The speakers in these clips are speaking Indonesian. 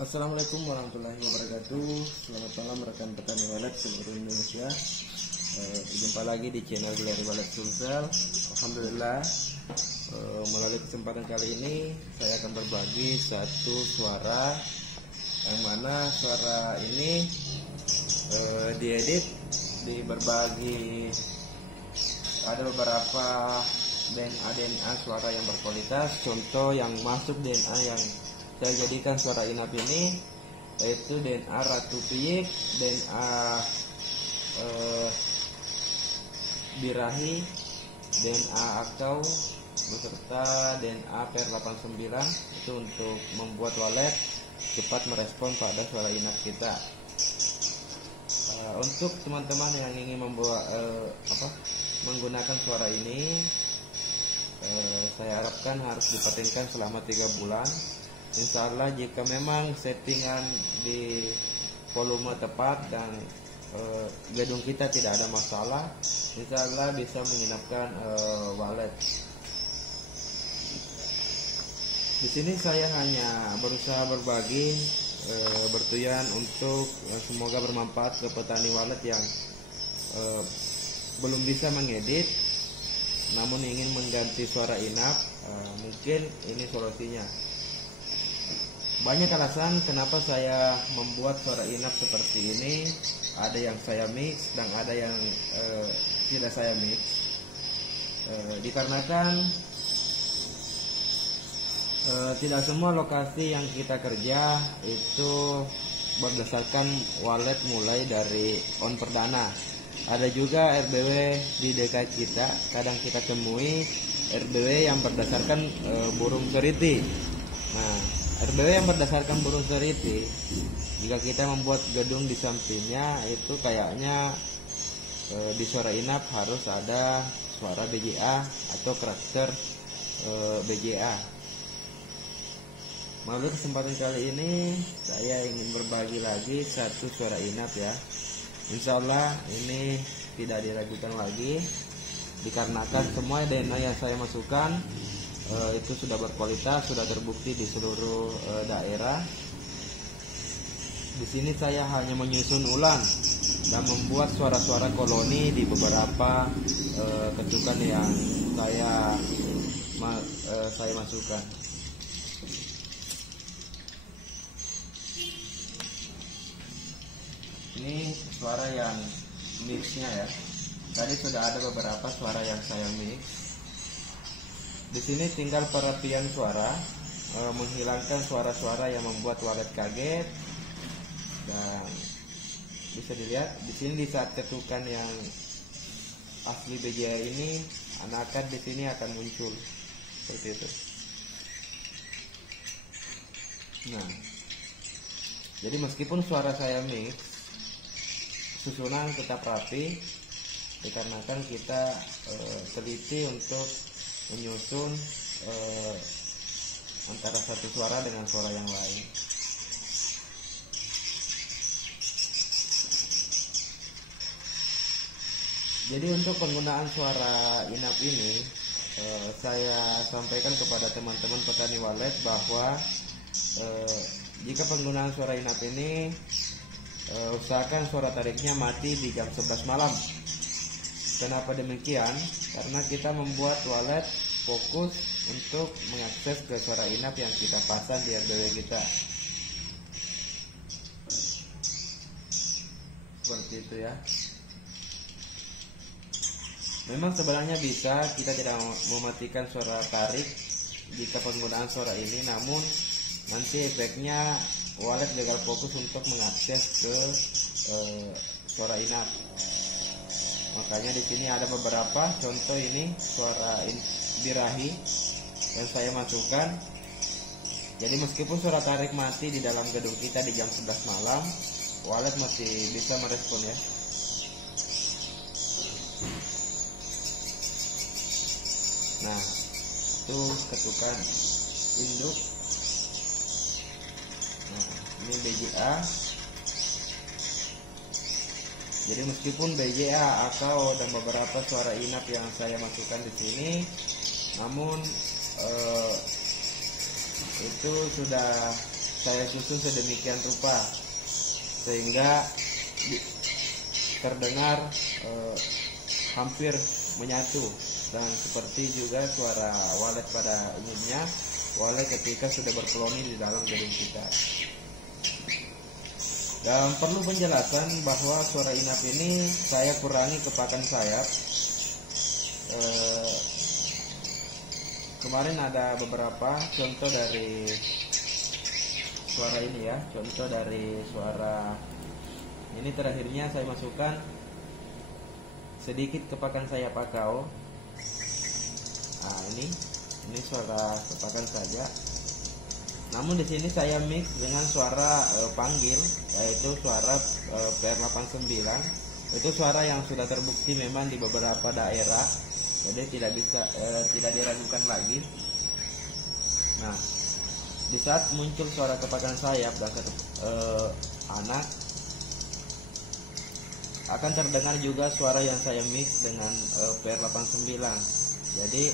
Assalamualaikum warahmatullahi wabarakatuh. Selamat malam rekan petani walet seluruh Indonesia. Berjumpa lagi di channel Gelari Walet Sulsel. Alhamdulillah, melalui kesempatan kali ini saya akan berbagi satu suara, yang mana suara ini diedit di berbagai, ada beberapa DNA suara yang berkualitas. Contoh yang masuk DNA yang saya jadikan suara inap ini yaitu DNA Ratu Piyik, DNA Birahi, DNA Akau, beserta DNA PR89 itu untuk membuat walet cepat merespon pada suara inap kita. Untuk teman-teman yang ingin membuat menggunakan suara ini, saya harapkan harus dipatenkan selama 3 bulan. Insya Allah jika memang settingan di volume tepat dan gedung kita tidak ada masalah, insya Allah bisa menginapkan walet. Di sini saya hanya berusaha berbagi, bertujuan untuk semoga bermanfaat ke petani walet yang belum bisa mengedit namun ingin mengganti suara inap. Mungkin ini solusinya. Banyak alasan kenapa saya membuat suara inap seperti ini. Ada yang saya mix dan ada yang tidak saya mix. Dikarenakan tidak semua lokasi yang kita kerja itu berdasarkan walet mulai dari on perdana. Ada juga RBW di DKI kita, kadang kita temui RBW yang berdasarkan burung seriti. Nah, RBW yang berdasarkan burung seriti, jika kita membuat gedung di sampingnya itu kayaknya di suara inap harus ada suara BJA atau karakter BJA. Melalui kesempatan kali ini saya ingin berbagi lagi satu suara inap ya. Insya Allah ini tidak diragukan lagi, dikarenakan semua DNA yang saya masukkan itu sudah berkualitas, sudah terbukti di seluruh daerah. Di sini saya hanya menyusun ulang dan membuat suara-suara koloni di beberapa ketukan yang saya masukkan. Ini suara yang mixnya ya. Tadi sudah ada beberapa suara yang saya mix. Di sini tinggal perapian suara, menghilangkan suara-suara yang membuat walet kaget. Dan bisa dilihat di sini di saat ketukan yang asli BJA ini, anakan di sini akan muncul seperti itu. Nah, jadi meskipun suara saya mix, susunan tetap rapi, dikarenakan kita teliti untuk menyusun antara satu suara dengan suara yang lain. Jadi untuk penggunaan suara inap ini, saya sampaikan kepada teman-teman petani walet bahwa jika penggunaan suara inap ini, usahakan suara tariknya mati di jam 11 malam. Kenapa demikian? Karena kita membuat walet fokus untuk mengakses ke suara inap yang kita pasang di RBW kita. Seperti itu ya. Memang sebenarnya bisa kita tidak mematikan suara tarik jika penggunaan suara ini, namun nanti efeknya walet gagal fokus untuk mengakses ke suara inap. Makanya di sini ada beberapa contoh, ini suara birahi yang saya masukkan. Jadi meskipun suara tarik mati di dalam gedung kita di jam 11 malam, walet masih bisa merespon ya. Nah, itu ketukan induk. Nah, ini BJA. Jadi meskipun BJA, Akau dan beberapa suara inap yang saya masukkan di sini, namun itu sudah saya susun sedemikian rupa sehingga terdengar hampir menyatu, dan seperti juga suara walet pada umumnya, walet ketika sudah berkoloni di dalam gedung kita. Dan perlu penjelasan bahwa suara inap ini saya kurangi kepakan sayap. Kemarin ada beberapa contoh dari suara ini ya, contoh dari suara ini. Terakhirnya saya masukkan sedikit kepakan sayap akau. Nah, ini suara kepakan saja. Namun di sini saya mix dengan suara panggil, yaitu suara PR89. Itu suara yang sudah terbukti memang di beberapa daerah, jadi tidak diragukan lagi. Nah, di saat muncul suara kepakan sayap dan anak, akan terdengar juga suara yang saya mix dengan PR89. Jadi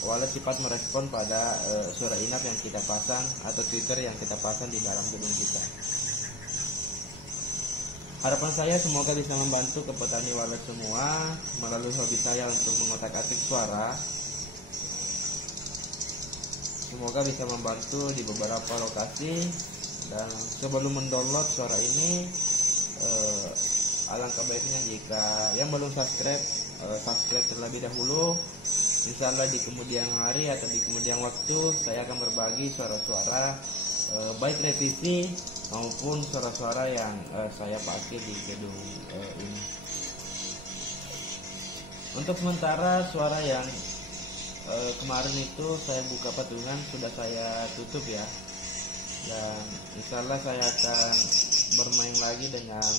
walet cepat merespon pada suara inap yang kita pasang atau tweeter yang kita pasang di dalam gedung kita. Harapan saya semoga bisa membantu ke petani walet semua melalui hobi saya untuk mengotak-atik suara. Semoga bisa membantu di beberapa lokasi. Dan sebelum mendownload suara ini, alangkah baiknya jika yang belum subscribe, subscribe terlebih dahulu. Insya Allah di kemudian hari atau di kemudian waktu saya akan berbagi suara-suara baik revisi maupun suara-suara yang saya pakai di gedung ini. Untuk sementara suara yang kemarin itu saya buka patungan sudah saya tutup ya, dan insya Allah saya akan bermain lagi dengan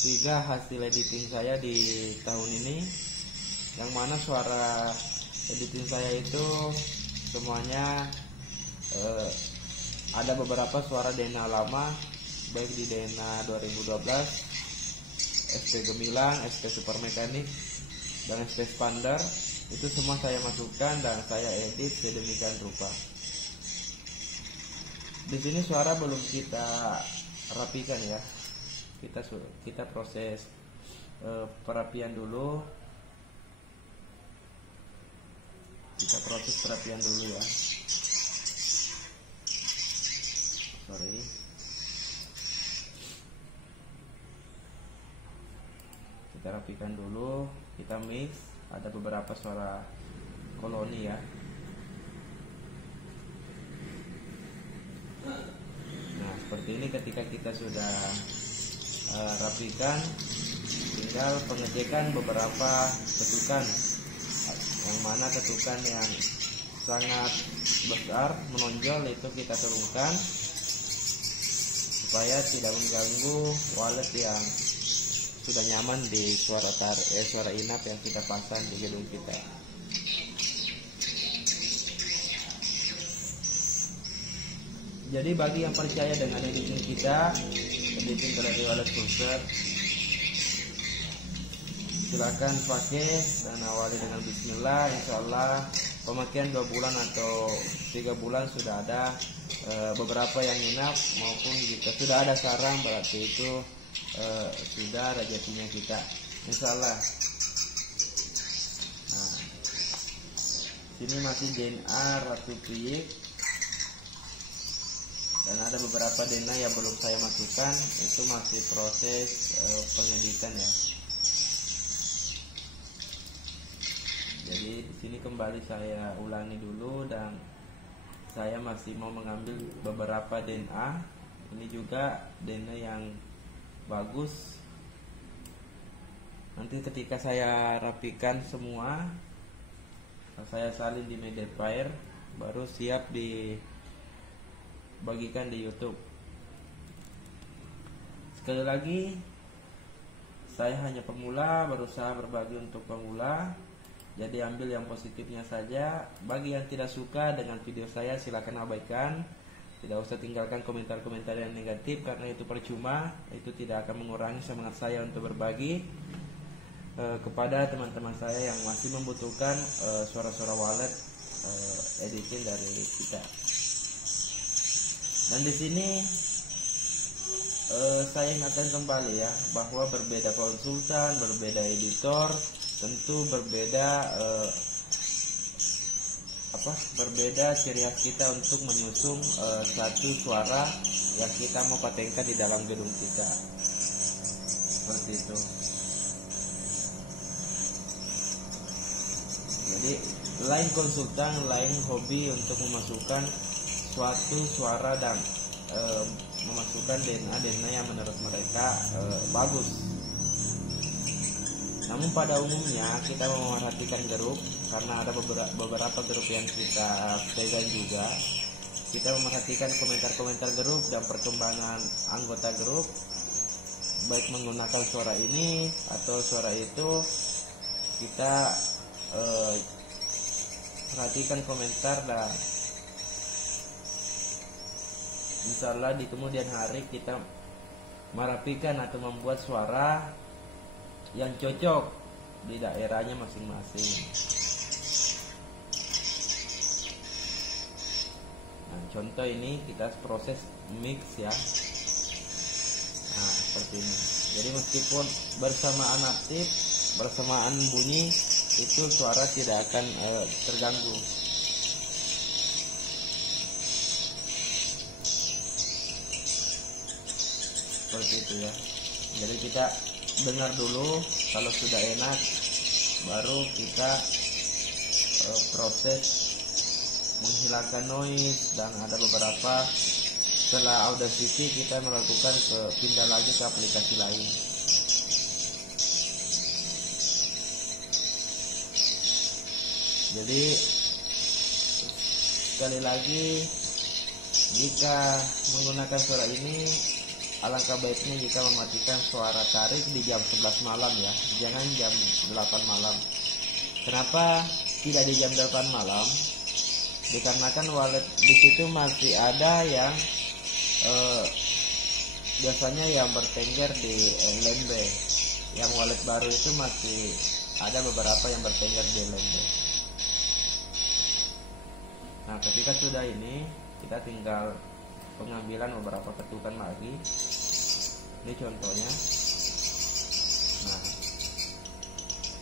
3 hasil editing saya di tahun ini, yang mana suara editing saya itu semuanya ada beberapa suara Dena lama, baik di Dena 2012, SP Gemilang, SP Super Mekanik, dan SP Standar. Itu semua saya masukkan dan saya edit sedemikian rupa. Di sini suara belum kita rapikan ya, kita proses perapian dulu. Kita proses perapian dulu ya. Sorry. Kita rapikan dulu, kita mix. Ada beberapa suara koloni ya. Nah, seperti ini ketika kita sudah rapikan, tinggal pengecekan beberapa ketukan, yang mana ketukan yang sangat besar menonjol itu kita turunkan supaya tidak mengganggu walet yang sudah nyaman di suara inap yang kita pasang di gedung kita. Jadi bagi yang percaya dengan editing kita, editing dari walet pulser, silakan pakai dan awali dengan bismillah. Insya Allah pemakaian 2 bulan atau 3 bulan sudah ada beberapa yang inap, maupun jika sudah ada sarang berarti itu sudah rezekinya kita, insya Allah. Nah, sini masih DNA Ratu Piyik, dan ada beberapa DNA yang belum saya masukkan, itu masih proses pengeditan ya. Jadi di sini kembali saya ulangi dulu, dan saya masih mau mengambil beberapa DNA. Ini juga DNA yang bagus. Nanti ketika saya rapikan semua, saya salin di Mediafire, baru siap dibagikan di YouTube. Sekali lagi, saya hanya pemula, berusaha berbagi untuk pemula. Jadi ambil yang positifnya saja. Bagi yang tidak suka dengan video saya, silakan abaikan. Tidak usah tinggalkan komentar-komentar yang negatif, karena itu percuma. Itu tidak akan mengurangi semangat saya untuk berbagi kepada teman-teman saya yang masih membutuhkan suara-suara walet editing dari kita. Dan di sini saya ingatkan kembali ya, bahwa berbeda konsultan, berbeda editor, tentu berbeda berbeda ciri khas kita untuk menyusun satu suara yang kita mau patenkan di dalam gedung kita, seperti itu. Jadi lain konsultan, lain hobi untuk memasukkan suatu suara dan memasukkan DNA yang menurut mereka bagus. Namun pada umumnya kita memerhatikan grup, karena ada beberapa grup yang kita pegang juga. Kita memerhatikan komentar-komentar grup dan perkembangan anggota grup, baik menggunakan suara ini atau suara itu. Kita perhatikan komentar, dan insya Allah di kemudian hari kita merapikan atau membuat suara yang cocok di daerahnya masing-masing. Nah, contoh ini kita proses mix ya. Nah, seperti ini. Jadi meskipun bersamaan aktif, bersamaan bunyi, itu suara tidak akan terganggu. Seperti itu ya. Jadi kita dengar dulu, kalau sudah enak baru kita proses menghilangkan noise. Dan ada beberapa setelah Audacity kita melakukan pindah lagi ke aplikasi lain. Jadi sekali lagi, jika menggunakan suara ini, alangkah baiknya jika mematikan suara tarik di jam 11 malam ya, jangan jam 8 malam. Kenapa tidak di jam 8 malam? Dikarenakan wallet di situ masih ada yang biasanya yang bertengger di lembe. Yang wallet baru itu masih ada beberapa yang bertengger di lembe. Nah, ketika sudah ini, kita tinggal pengambilan beberapa ketukan lagi. Ini contohnya. Nah,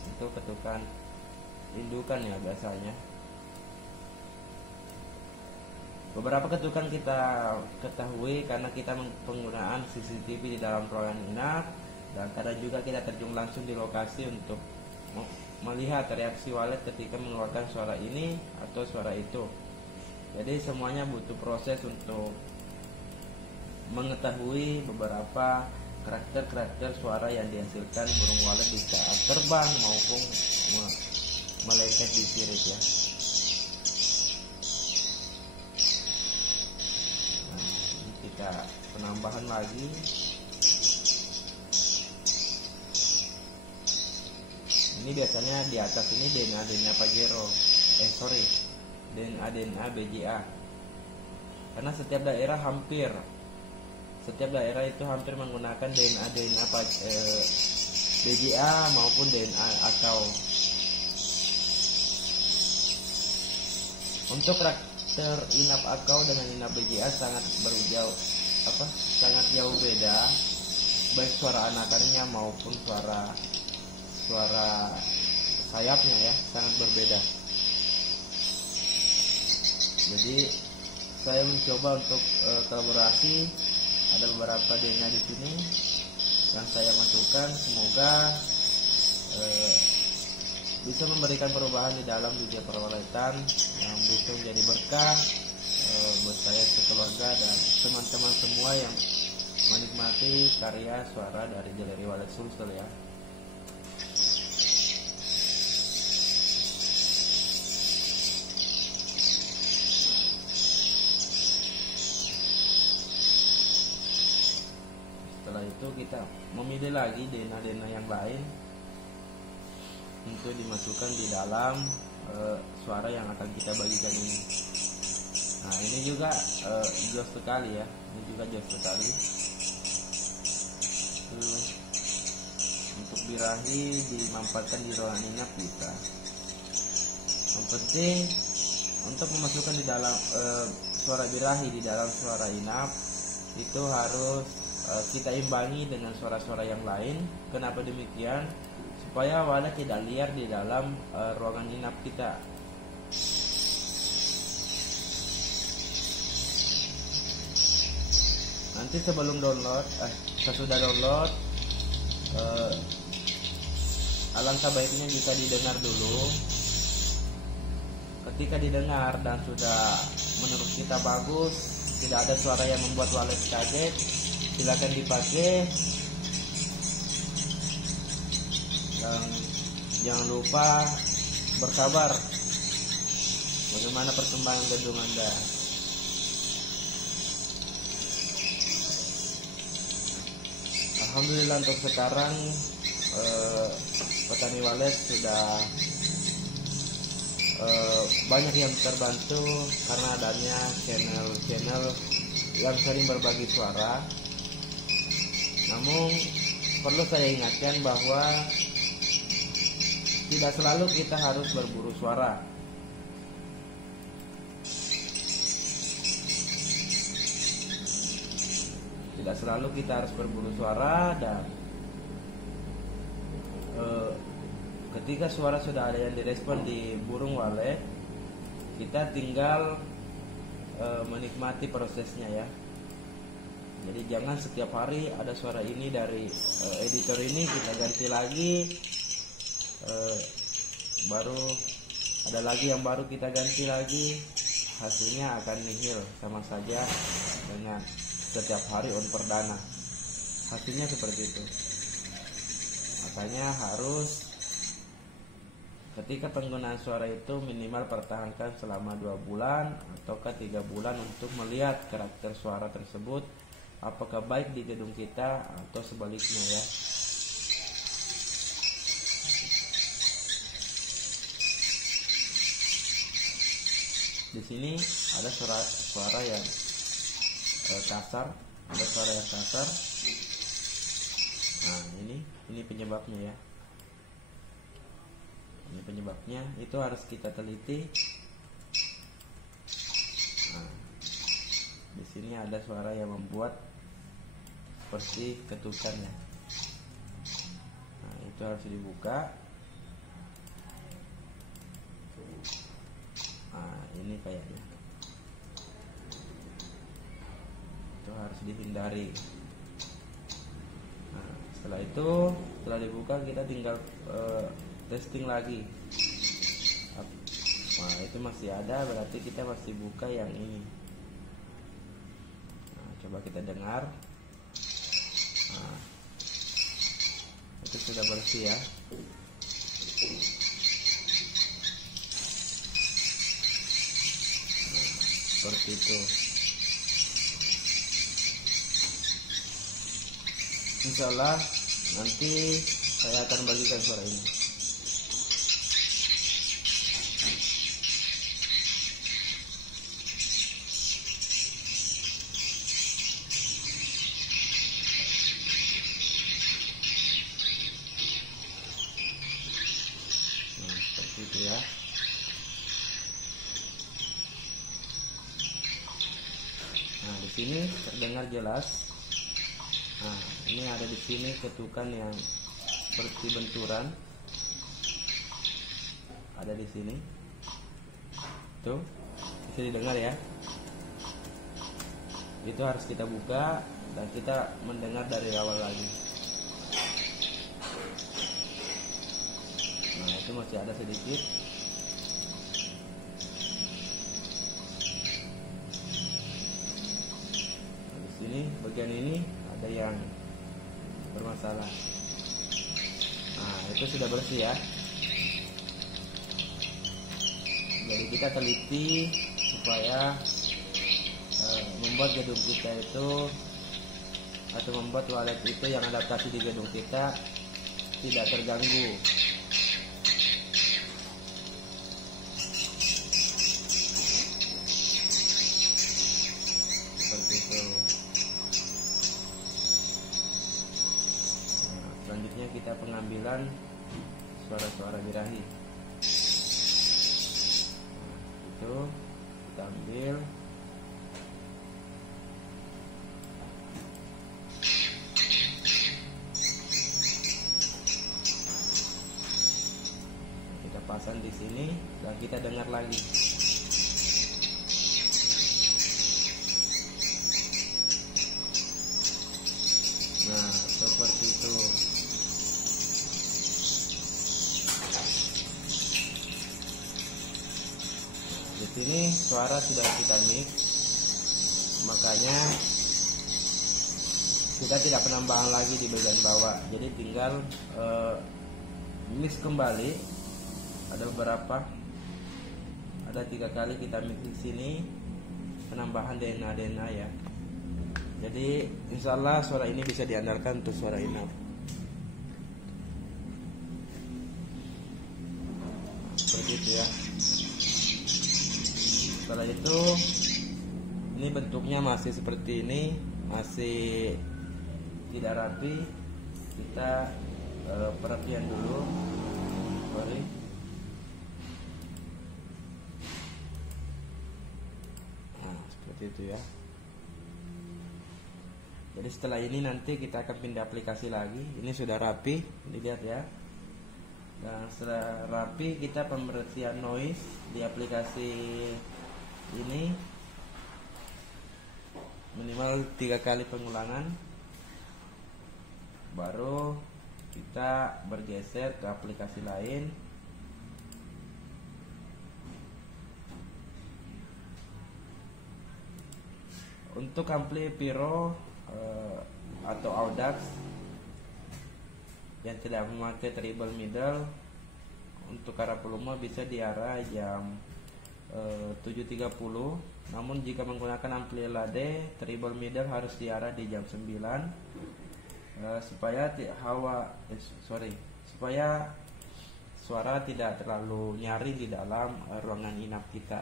itu ketukan indukan ya biasanya. Beberapa ketukan kita ketahui karena kita penggunaan CCTV di dalam ruangan inap, dan kadang juga kita terjun langsung di lokasi untuk melihat reaksi wallet ketika mengeluarkan suara ini atau suara itu. Jadi semuanya butuh proses untuk mengetahui beberapa karakter suara yang dihasilkan burung walet di saat terbang maupun melengket di sirip ya. Nah, ini kita penambahan lagi. Ini biasanya di atas ini DNA Pajero, DNA BGA. Karena setiap daerah itu hampir menggunakan DNA BGA maupun DNA Akau. Untuk karakter inap Akau dengan inap BGA sangat jauh beda, baik suara anakannya maupun suara sayapnya ya, sangat berbeda. Jadi saya mencoba untuk kolaborasi. Ada beberapa DNA di sini yang saya masukkan, semoga bisa memberikan perubahan di dalam dunia perwaletan yang bisa menjadi berkah buat saya, sekeluarga, dan teman-teman semua yang menikmati karya suara dari Galeri Wallet Sulsel ya. Setelah itu kita memilih lagi DNA yang lain untuk dimasukkan di dalam suara yang akan kita bagikan ini. Nah, ini juga jos sekali ya, ini juga jos sekali. Untuk birahi dimanfaatkan di ruangan inap kita. Yang penting untuk memasukkan di dalam suara birahi di dalam suara inap itu harus kita imbangi dengan suara-suara yang lain. Kenapa demikian? Supaya wadah tidak liar di dalam ruangan inap kita. Nanti sebelum download, sesudah download, alangkah baiknya jika didengar dulu. Ketika didengar dan sudah menurut kita bagus, tidak ada suara yang membuat walet kaget, silakan dipakai. Dan jangan lupa berkabar bagaimana perkembangan gedung Anda. Alhamdulillah untuk sekarang petani walet sudah banyak yang terbantu karena adanya channel-channel yang sering berbagi suara. Namun perlu saya ingatkan bahwa tidak selalu kita harus berburu suara. Tidak selalu kita harus berburu suara, dan ketika suara sudah ada yang direspon di burung walet, kita tinggal menikmati prosesnya ya. Jadi jangan setiap hari ada suara ini dari editor ini kita ganti lagi, baru ada lagi yang baru kita ganti lagi, hasilnya akan nihil, sama saja dengan setiap hari on perdana. Hasilnya seperti itu. Makanya harus ketika penggunaan suara itu minimal pertahankan selama 2 bulan ataukah 3 bulan untuk melihat karakter suara tersebut apakah baik di gedung kita atau sebaliknya ya. Di sini ada suara yang kasar, ada suara yang kasar. Nah, ini penyebabnya ya. Ini penyebabnya, itu harus kita teliti. Nah, di sini ada suara yang membuat seperti ketukan ya. Nah, itu harus dibuka. Nah, ini kayaknya itu harus dihindari. Nah, setelah itu, setelah dibuka kita tinggal testing lagi. Nah, itu masih ada, berarti kita masih buka yang ini. Nah, coba kita dengar. Nah, itu sudah bersih ya. Nah, seperti itu. Insya Allah nanti saya akan bagikan suara ini. Seperti itu ya. Nah, di sini terdengar jelas. Nah, ini ada di sini ketukan yang seperti benturan. Ada di sini. Tuh, bisa didengar ya. Itu harus kita buka dan kita mendengar dari awal lagi. Nah, itu masih ada sedikit. Nah, di sini bagian ini ada yang bermasalah. Nah, itu sudah bersih ya. Jadi kita teliti supaya membuat gedung kita itu atau membuat walet itu yang adaptasi di gedung kita tidak terganggu. Seperti itu. Nah, selanjutnya kita pengambilan suara-suara birahi. Nah, itu kita ambil. kita dengar lagi. Nah, seperti itu. Di sini suara sudah kita mix, makanya kita tidak penambahan lagi di bagian bawah. Jadi tinggal mix kembali. Ada beberapa, ada 3 kali kita mix di sini, penambahan DNA ya. Jadi insya Allah suara ini bisa diandalkan untuk suara inap. Seperti itu ya. Setelah itu, ini bentuknya masih seperti ini, masih tidak rapi. Kita perapian dulu. Sorry. Nah, seperti itu ya. Jadi setelah ini nanti kita akan pindah aplikasi lagi. Ini sudah rapi, dilihat ya. Dan setelah rapi, kita pembersihan noise di aplikasi ini minimal 3 kali pengulangan, baru kita bergeser ke aplikasi lain. Untuk ampli Pyro atau Audax yang tidak memakai treble middle, untuk arah volume bisa diarah jam 7.30. Namun jika menggunakan ampli LAD, treble middle harus diarah di jam 9 supaya supaya suara tidak terlalu nyaring di dalam ruangan inap kita.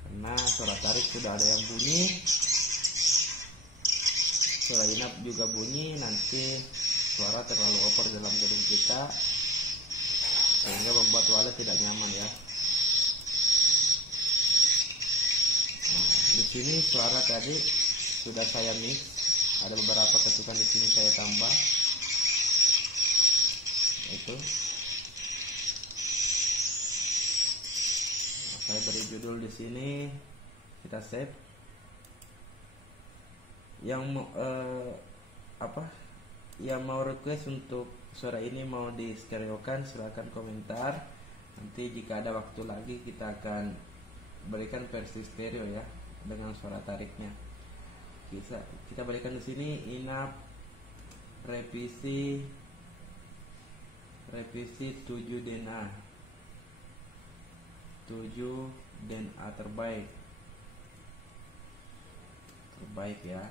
Karena suara tarik sudah ada yang bunyi, suara inap juga bunyi, nanti suara terlalu over dalam gedung kita sehingga membuat walet tidak nyaman ya. Nah, di sini suara tadi sudah saya mix, ada beberapa ketukan di sini saya tambah. Itu. Nah, saya beri judul di sini, kita save. Yang mau request untuk suara ini mau di stereokan, silahkan komentar. Nanti jika ada waktu lagi kita akan berikan versi stereo ya dengan suara tariknya. Kita berikan di sini inap revisi 7 DNA 7 DNA terbaik ya.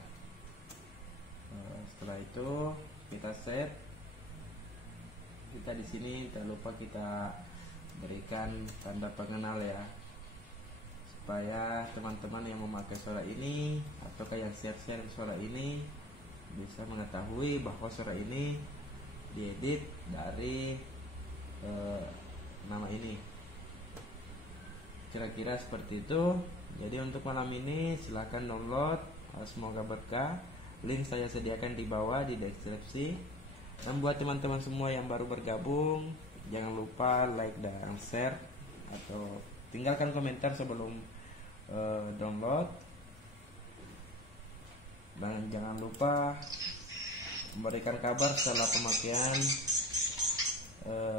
Setelah itu kita set. Kita di sini tak lupa kita berikan tanda pengenal ya, supaya teman-teman yang memakai suara ini atau yang share suara ini bisa mengetahui bahwa suara ini diedit dari nama ini. Kira-kira seperti itu. Jadi untuk malam ini silahkan download, semoga berkah. Link saya sediakan di bawah di deskripsi. Dan buat teman-teman semua yang baru bergabung, jangan lupa like dan share, atau tinggalkan komentar sebelum download. Dan jangan lupa memberikan kabar setelah pemakaian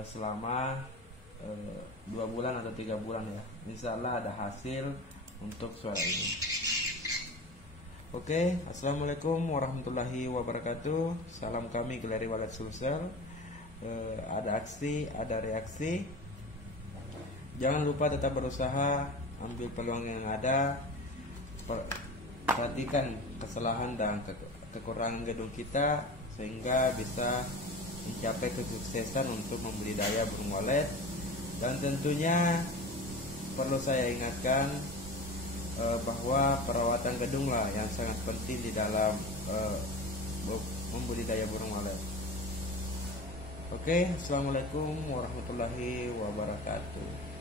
selama 2 bulan atau 3 bulan ya. Insya Allah ada hasil untuk suara ini. Oke, assalamualaikum warahmatullahi wabarakatuh. Salam kami Galeri Walet Sulsel. Ada aksi, ada reaksi. Jangan lupa tetap berusaha, ambil peluang yang ada. Perhatikan kesalahan dan kekurangan gedung kita sehingga bisa mencapai kesuksesan untuk membudidaya burung walet. Dan tentunya perlu saya ingatkan bahwa perawatan gedung lah yang sangat penting di dalam membudidaya burung walet. Oke, assalamualaikum warahmatullahi wabarakatuh.